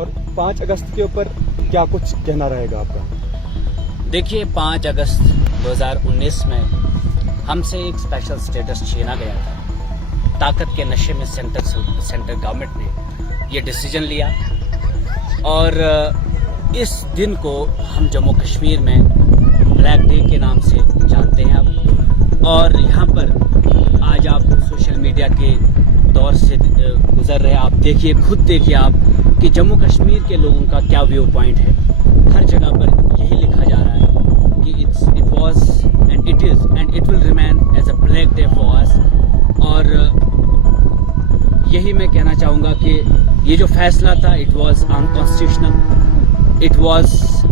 और 5 अगस्त के ऊपर क्या कुछ कहना रहेगा आपका? देखिए, 5 अगस्त 2019 में हमसे एक स्पेशल स्टेटस छीना गया था। ताकत के नशे में सेंटर गवर्नमेंट ने ये डिसीजन लिया और इस दिन को हम जम्मू कश्मीर में ब्लैक डे के नाम से जानते हैं अब। और यहाँ पर आज आप सोशल मीडिया के दौर से गुजर रहे, आप देखिए, खुद देखिए आप कि जम्मू कश्मीर के लोगों का क्या व्यू पॉइंट है। हर जगह पर यही लिखा जा रहा है कि it was and it is and it will remain as a black day for us. और यही मैं कहना चाहूँगा कि ये जो फैसला था, it was unconstitutional, it was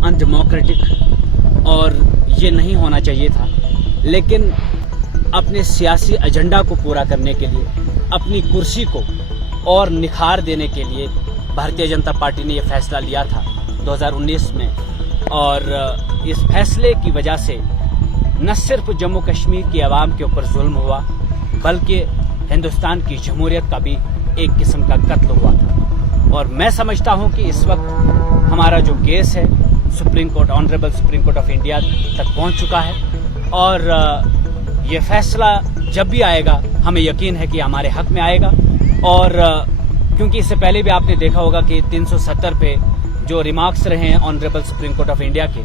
undemocratic और ये नहीं होना चाहिए था। लेकिन अपने सियासी एजेंडा को पूरा करने के लिए, अपनी कुर्सी को और निखार देने के लिए भारतीय जनता पार्टी ने यह फैसला लिया था 2019 में। और इस फैसले की वजह से न सिर्फ जम्मू कश्मीर की आवाम के ऊपर जुल्म हुआ, बल्कि हिंदुस्तान की जमहूरियत का भी एक किस्म का कत्ल हुआ था। और मैं समझता हूं कि इस वक्त हमारा जो केस है supreme court, honourable supreme court of India तक पहुंच चुका है। और ये फैसला जब भी आएगा, हमें यकीन है कि हमारे हक में आएगा। और क्योंकि इससे पहले भी आपने देखा होगा कि 370 पे जो रिमार्क्स रहे हैं honourable supreme court of India के,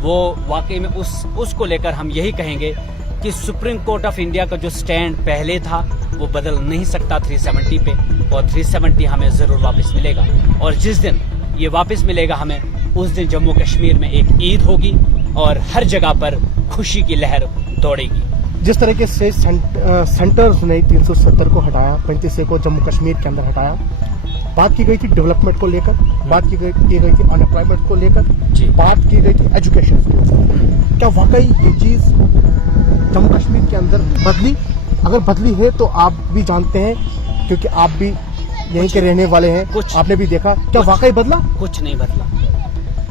वो वाकई में उसको लेकर हम यही कहेंगे कि सुप्रीम कोर्ट ऑफ इंडिया का जो स्टैंड पहले था वो बदल नहीं सकता 370 पे, और 370 हमें जरूर वापस मिलेगा। और जिस दिन ये वापस मिलेगा हमें, उस दिन जम्मू कश्मीर में एक ईद होगी और हर जगह पर खुशी की लहर दौड़ेगी। जिस तरीके से सेंटर्स ने 370 को हटाया, 35 को जम्मू कश्मीर के अंदर हटाया, बात की गई थी डेवलपमेंट को लेकर, बात की गई थी अनएम्प्लॉयमेंट को लेकर, बात की गई थी एजुकेशन के ऊपर। क्या वाकई ये चीज जम्मू कश्मीर के अंदर बदली? अगर बदली है तो आप भी जानते हैं, क्योंकि आप भी यहीं के रहने वाले हैं, कुछ आपने भी देखा, क्या वाकई बदला? कुछ नहीं बदला।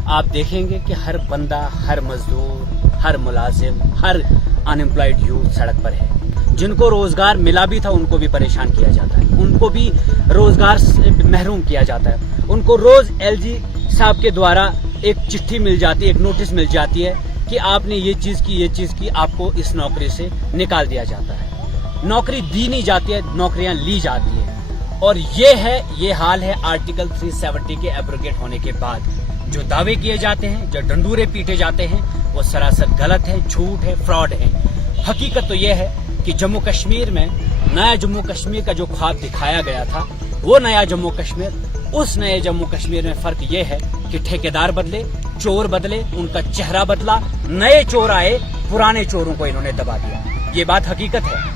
आप देखेंगे कि हर बंदा, हर मजदूर, हर मुलाजिम, हर अनएम्प्लॉयड यूथ सड़क पर है। जिनको रोजगार मिला भी था उनको भी परेशान किया जाता है, उनको भी रोजगार से महरूम किया जाता है। उनको रोज एलजी साहब के द्वारा एक चिट्ठी मिल जाती है, एक नोटिस मिल जाती है कि आपने ये चीज की, आपको इस नौकरी से निकाल दिया जाता है। नौकरी दी नहीं जाती है, नौकरियां ली जाती है। और ये हाल है आर्टिकल 370 के एब्रोगेट होने के बाद। जो दावे किए जाते हैं, जो डंडूरे पीटे जाते हैं, वो सरासर गलत है, झूठ है, फ्रॉड है। हकीकत तो यह है कि जम्मू कश्मीर में नया जम्मू कश्मीर का जो ख्वाब दिखाया गया था, वो नया जम्मू कश्मीर, उस नए जम्मू कश्मीर में फर्क ये है कि ठेकेदार बदले, चोर बदले, उनका चेहरा बदला, नए चोर आए, पुराने चोरों को इन्होंने दबा दिया। ये बात हकीकत है।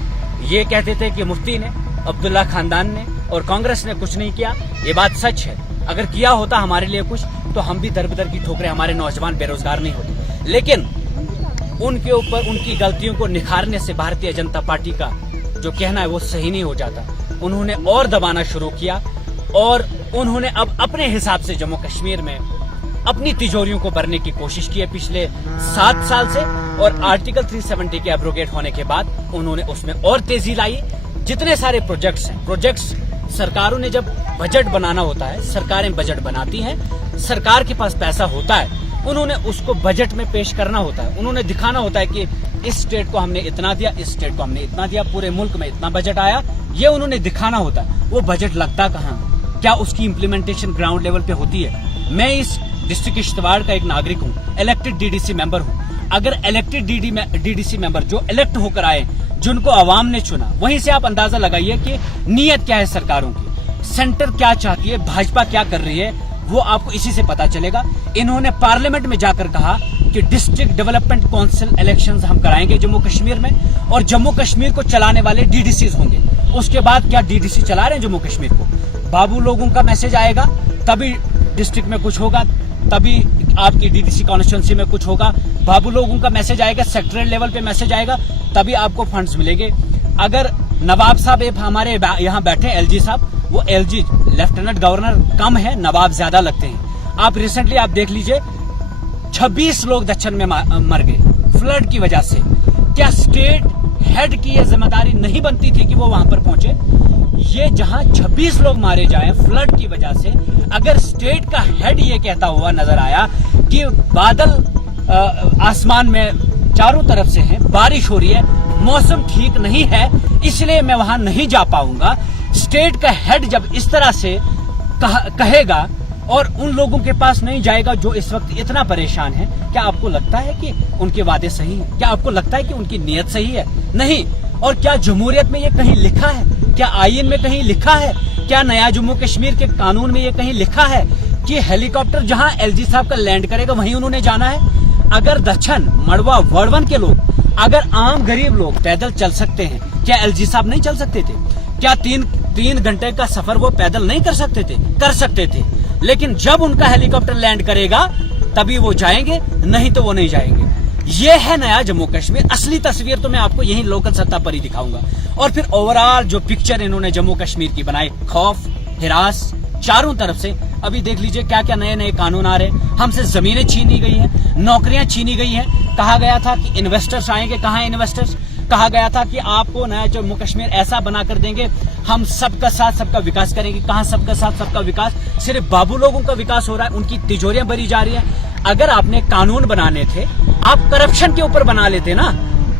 ये कहते थे कि मुफ्ती ने, अब्दुल्ला खानदान ने और कांग्रेस ने कुछ नहीं किया। ये बात सच है। अगर किया होता हमारे लिए कुछ, तो हम भी दर बदर की ठोकरें, हमारे नौजवान बेरोजगार नहीं होते। लेकिन उनके ऊपर उनकी गलतियों को निखारने से भारतीय जनता पार्टी का जो कहना है वो सही नहीं हो जाता। उन्होंने और दबाना शुरू किया और उन्होंने अब अपने हिसाब से जम्मू कश्मीर में अपनी तिजोरियों को भरने की कोशिश की है पिछले 7 साल से। और आर्टिकल 370 के एब्रोगेट होने के बाद उन्होंने उसमें और तेजी लाई। जितने सारे प्रोजेक्ट्स हैं, प्रोजेक्ट्स सरकारों ने जब बजट बनाना होता है, सरकारें बजट बनाती हैं, सरकार के पास पैसा होता है, उन्होंने उसको बजट में पेश करना होता है। उन्होंने दिखाना होता है कि इस स्टेट को हमने इतना दिया, इस स्टेट को हमने इतना दिया, पूरे मुल्क में इतना बजट आया, ये उन्होंने दिखाना होता है। वो बजट लगता कहाँ, क्या उसकी इम्प्लीमेंटेशन ग्राउंड लेवल पे होती है? मैं इस डिस्ट्रिक्ट किश्तवाड़ का एक नागरिक हूँ, इलेक्टेड डीडीसी मेंबर हूँ। अगर इलेक्टेड डीडीसी मेंबर जो इलेक्ट होकर आए, जिनको आवाम ने चुना, वहीं से आप अंदाजा लगाइए कि नीयत क्या है सरकारों की, सेंटर क्या चाहती है, भाजपा क्या कर रही है, वो आपको इसी से पता चलेगा। इन्होंने पार्लियामेंट में जाकर कहा कि डिस्ट्रिक्ट डेवलपमेंट काउंसिल इलेक्शंस हम कराएंगे जम्मू कश्मीर में, और जम्मू कश्मीर को चलाने वाले डीडीसीज होंगे। उसके बाद क्या डीडीसी चला रहे हैं जम्मू कश्मीर को? बाबू लोगों का मैसेज आएगा तभी डिस्ट्रिक्ट में कुछ होगा, तभी आपकी डीडीसी कॉन्स्टिट्यूंसी में कुछ होगा। बाबू लोगों का मैसेज आएगा, सेक्टरल लेवल पे मैसेज आएगा, तभी आपको फंड्स मिलेंगे। अगर नवाब साहब हमारे यहाँ बैठे, एलजी साहब, वो एलजी लेफ्टिनेंट गवर्नर कम है, नवाब ज्यादा लगते हैं। आप रिसेंटली आप देख लीजिए, 26 लोग दक्षिण में मर गए फ्लड की वजह से। क्या स्टेट हेड की यह जिम्मेदारी नहीं बनती थी कि वो वहां पर पहुंचे। ये जहां 26 लोग मारे जाए फ्लड की वजह से, अगर स्टेट का हेड ये कहता हुआ नजर आया कि बादल आसमान में चारों तरफ से हैं, बारिश हो रही है, मौसम ठीक नहीं है, इसलिए मैं वहां नहीं जा पाऊंगा, स्टेट का हेड जब इस तरह से कहेगा और उन लोगों के पास नहीं जाएगा जो इस वक्त इतना परेशान है, क्या आपको लगता है कि उनके वादे सही हैं? क्या आपको लगता है कि उनकी नीयत सही है? नहीं। और क्या जमहूरियत में ये कहीं लिखा है? क्या आईन में कहीं लिखा है? क्या नया जम्मू कश्मीर के कानून में ये कहीं लिखा है कि हेलीकॉप्टर जहां एलजी साहब का लैंड करेगा वहीं उन्होंने जाना है? अगर दक्षिण, मड़वा, वर्धमान के लोग, अगर आम गरीब लोग पैदल चल सकते हैं, क्या एलजी साहब नहीं चल सकते थे? क्या तीन घंटे का सफर वो पैदल नहीं कर सकते थे? कर सकते थे। लेकिन जब उनका हेलीकॉप्टर लैंड करेगा तभी वो जाएंगे, नहीं तो वो नहीं जाएंगे। ये है नया जम्मू कश्मीर। असली तस्वीर तो मैं आपको यही लोकल सत्ता पर ही दिखाऊंगा। और फिर ओवरऑल जो पिक्चर इन्होंने जम्मू कश्मीर की बनाई, खौफ, हिरास चारों तरफ से। अभी देख लीजिए क्या क्या नए नए कानून आ रहे हैं। हमसे जमीनें छीनी गई हैं, नौकरियां छीनी गई हैं। कहा गया था कि इन्वेस्टर्स आएंगे, कहाँ है इन्वेस्टर्स? कहा गया था कि आपको नया जम्मू कश्मीर ऐसा बना कर देंगे, हम सबका साथ सबका विकास करेंगे। कहाँ सबका साथ सबका विकास? सिर्फ बाबू लोगों का विकास हो रहा है, उनकी तिजोरियां भरी जा रही है। अगर आपने कानून बनाने थे, आप करप्शन के ऊपर बना लेते ना।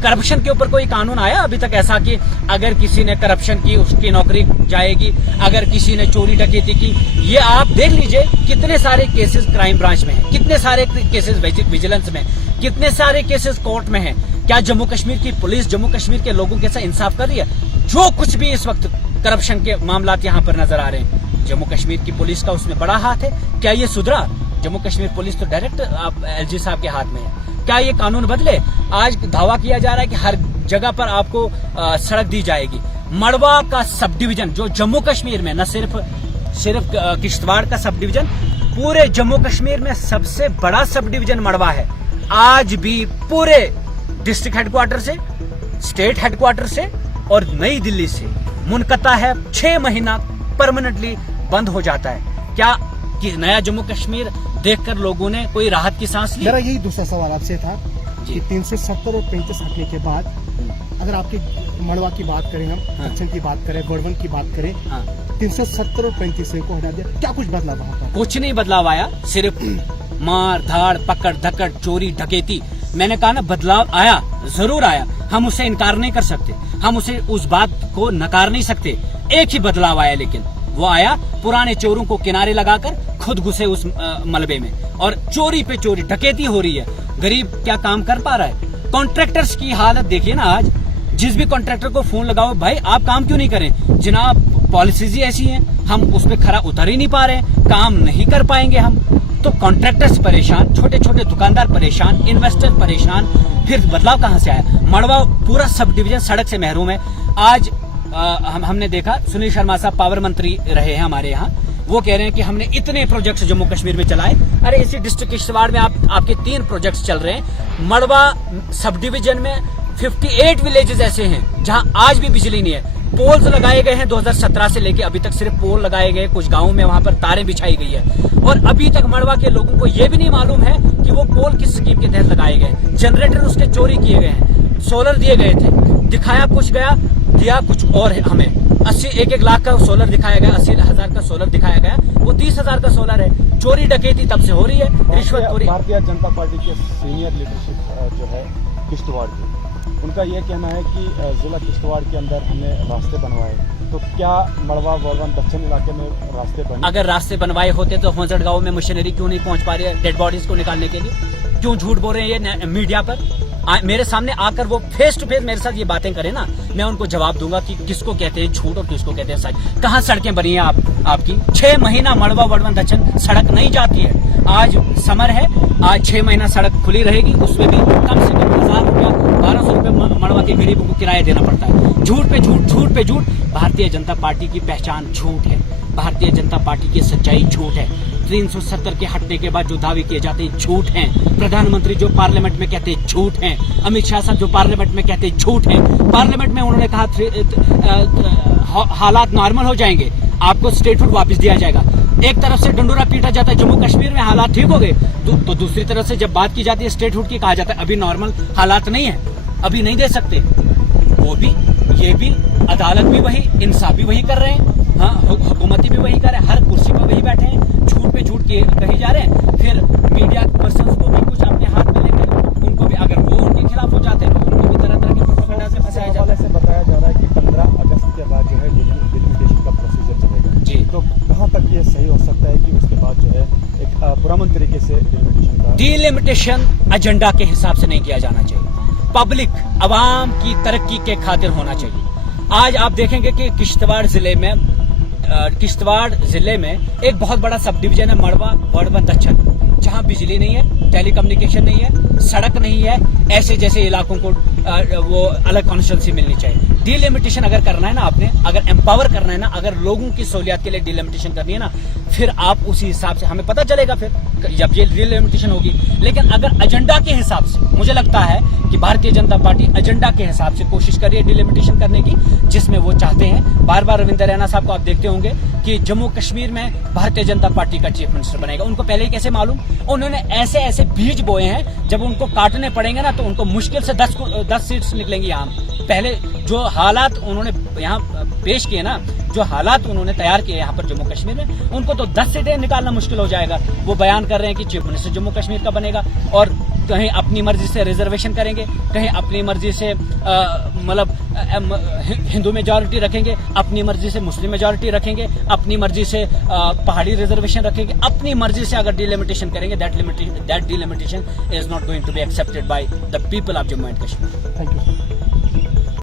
करप्शन के ऊपर कोई कानून आया अभी तक ऐसा कि अगर किसी ने करप्शन की उसकी नौकरी जाएगी, अगर किसी ने चोरी डकैती की? ये आप देख लीजिए कितने सारे केसेस क्राइम ब्रांच में हैं, कितने सारे केसेस विजिलेंस में, कितने सारे केसेस कोर्ट में हैं। क्या जम्मू कश्मीर की पुलिस जम्मू कश्मीर के लोगों के साथ इंसाफ कर रही है? जो कुछ भी इस वक्त करप्शन के मामलात यहाँ पर नजर आ रहे हैं, जम्मू कश्मीर की पुलिस का उसमें बड़ा हाथ है। क्या ये सुधरा? जम्मू कश्मीर पुलिस तो डायरेक्ट एलजी साहब के हाथ में है। क्या ये कानून बदले? आज दावा किया जा रहा है कि हर जगह पर आपको सड़क दी जाएगी। मड़वा का सब डिवीजन जो जम्मू कश्मीर में, न सिर्फ किश्तवाड़ का सब डिवीजन, पूरे जम्मू कश्मीर में सबसे बड़ा सब डिवीजन मड़वा है। आज भी पूरे डिस्ट्रिक्ट हेडक्वार्टर से, स्टेट हेडक्वार्टर से और नई दिल्ली से मुनकता है। 6 महीना परमानेंटली बंद हो जाता है। क्या कि नया जम्मू कश्मीर देखकर लोगों ने कोई राहत की सांस ली? मेरा यही दूसरा सवाल आपसे था कि 370 और 35 हटने के बाद अगर आपकी मड़वा की बात करें, हम दक्षिण की बात करें, वर्धमान की बात करें, 370 और 35 को हटा दिया, क्या कुछ बदलाव वहां पर? कुछ नहीं बदलाव आया, सिर्फ मार धाड़, पकड़ धकड़, चोरी डकैती। मैंने कहा ना, बदलाव आया, जरूर आया, हम उससे इनकार नहीं कर सकते, हम उस बात को नकार नहीं सकते। एक ही बदलाव आया, लेकिन वो आया पुराने चोरों को किनारे लगाकर खुद घुसे उस मलबे में, और चोरी पे चोरी, डकैती हो रही है। गरीब क्या काम कर पा रहा है? कॉन्ट्रैक्टर्स की हालत देखिए ना। आज जिस भी कॉन्ट्रैक्टर को फोन लगाओ, भाई आप काम क्यों नहीं करें? जनाब पॉलिसीज ही ऐसी हैं, हम उस पर खरा उतर ही नहीं पा रहे हैं, काम नहीं कर पाएंगे हम। तो कॉन्ट्रैक्टर्स परेशान, छोटे छोटे दुकानदार परेशान, इन्वेस्टर परेशान। फिर बदलाव कहां से आया? मड़वा पूरा सब डिवीजन सड़क से महरूम है। आज हमने देखा, सुनील शर्मा साहब पावर मंत्री रहे हैं हमारे यहाँ, वो कह रहे हैं कि हमने इतने प्रोजेक्ट्स जम्मू कश्मीर में चलाए। अरे इसी डिस्ट्रिक्ट किश्तवाड़ में आपके 3 प्रोजेक्ट्स चल रहे हैं। मड़वा सब डिवीजन में 58 विलेजेस ऐसे हैं जहां आज भी बिजली नहीं है। पोल्स लगाए गए हैं 2017 से लेके अभी तक, सिर्फ पोल लगाए गए, कुछ गाँव में वहां पर तारें बिछाई गई है। और अभी तक मड़वा के लोगों को यह भी नहीं मालूम है कि वो पोल किस स्कीम के तहत लगाए गए। जनरेटर उसके चोरी किए गए हैं, सोलर दिए गए थे, दिखाया कुछ गया, दिया कुछ और है। हमें 1 लाख का सोलर दिखाया गया, 80,000 का सोलर दिखाया गया, वो 30,000 का सोलर है। चोरी डकैती तब से हो रही है, रिश्वतखोरी। भारतीय जनता पार्टी के सीनियर लीडरशिप जो है किश्तवाड़ की, उनका यह कहना है कि जिला किश्तवाड़ के अंदर हमने रास्ते बनवाए, तो क्या मड़वा वर्धमान दक्षिण इलाके में रास्ते बने? अगर रास्ते बनवाए होते तो होंजड़ गांव में मशीनरी क्यों नहीं पहुंच पा रही है डेड बॉडीज को निकालने के लिए? क्यों झूठ बोल रहे हैं ये मीडिया पर? मेरे सामने आकर वो फेस टू फेस मेरे साथ ये बातें करें ना, मैं उनको जवाब दूंगा कि किसको कहते हैं झूठ और किसको कहते हैं सच। कहाँ सड़कें बनी है आपकी? 6 महीना मड़वा वर्धमान दक्षिण सड़क नहीं जाती है। आज समर है, आज 6 महीना सड़क खुली रहेगी, उसमें भी कम से कम 1000 रुपया 1200 रुपया मड़वा के गरीबों को किराया देना पड़ता है। झूठ पे झूठ, झूठ पे झूठ। भारतीय जनता पार्टी की पहचान झूठ है, भारतीय जनता पार्टी की सच्चाई झूठ है। 370 के हटने के बाद जो दावे किए जाते हैं झूठ हैं। प्रधानमंत्री जो पार्लियामेंट में कहते हैं झूठ हैं। अमित शाह साहब जो पार्लियामेंट में कहते हैं झूठ हैं। पार्लियामेंट में उन्होंने कहा हालात नॉर्मल हो जाएंगे, आपको स्टेटहुड वापस दिया जाएगा। एक तरफ से डंडोरा पीटा जाता है, जम्मू कश्मीर में हालात ठीक हो गए, तो दूसरी तरफ से जब बात की जाती है स्टेटहुड की, कहा जाता है अभी नॉर्मल हालात नहीं है, अभी नहीं दे सकते। वो भी, ये भी, अदालत भी वही, इंसाफ भी वही कर रहे हैं, हाँ हुकूमती भी वही कर रहे हैं, हर कुर्सी पर वही बैठे हैं, झूठ पे झूठ कही जा रहे हैं। फिर मीडिया पर्सन को भी कुछ अपने हाथ में लेकर उनको भी, अगर वो उनके खिलाफ हो जाते हैं तो उनको भी तरह तरह के प्रोपेगेंडा से फंसाया जाता है। से बताया जा रहा है कि 15 अगस्त के बाद जो है डिलिमिटेशन का प्रोसीजर चलेगा जी। तो कहाँ तक ये सही हो सकता है कि उसके बाद जो है एक पुरअमन तरीके से डिलिमिटेशन का डिलिमिटेशन एजेंडा के हिसाब से नहीं किया जाना चाहिए, पब्लिक अवाम की तरक्की के खातिर होना चाहिए। आज आप देखेंगे कि किश्तवाड़ जिले में एक बहुत बड़ा सब डिवीजन है मड़वा वड़वा दक्षिण, जहां बिजली नहीं है, टेलीकम्युनिकेशन नहीं है, सड़क नहीं है। ऐसे जैसे इलाकों को वो अलग कॉन्स्टिट्यूंसी मिलनी चाहिए। डिलिमिटेशन अगर करना है ना, आपने अगर एम्पावर करना है ना, अगर लोगों की सहूलियत के लिए डिलिमिटेशन करनी है ना, फिर आप उसी हिसाब से, हमें पता चलेगा फिर जब ये डिलिमिटेशन होगी। लेकिन अगर एजेंडा के हिसाब से, मुझे लगता है कि भारतीय जनता पार्टी एजेंडा के हिसाब से कोशिश कर रही है डिलिमिटेशन करने की, जिसमें वो चाहते हैं, बार बार रविंद्र रैना साहब को आप देखते होंगे कि जम्मू कश्मीर में भारतीय जनता पार्टी का चीफ मिनिस्टर बनेगा। उनको पहले ही कैसे मालूम? उन्होंने ऐसे ऐसे बीज बोए हैं, जब उनको काटने पड़ेंगे ना तो उनको मुश्किल से 10 सीट्स निकलेंगी। यहाँ पहले जो हालात उन्होंने यहाँ पेश किए ना, जो हालात उन्होंने तैयार किए यहाँ पर जम्मू कश्मीर में, उनको तो 10 सीटें निकालना मुश्किल हो जाएगा। वो बयान कर रहे हैं कि चीफ मिनिस्टर जम्मू कश्मीर का बनेगा, और कहीं अपनी मर्जी से रिजर्वेशन करेंगे, कहीं अपनी मर्जी से मतलब हिंदू मेजॉरिटी रखेंगे, अपनी मर्जी से मुस्लिम मेजॉरिटी रखेंगे, अपनी मर्जी से पहाड़ी रिजर्वेशन रखेंगे, अपनी मर्जी से अगर डिलिमिटेशन करेंगे, that delimitation is not going to be accepted by the people of Jammu and Kashmir. Thank you.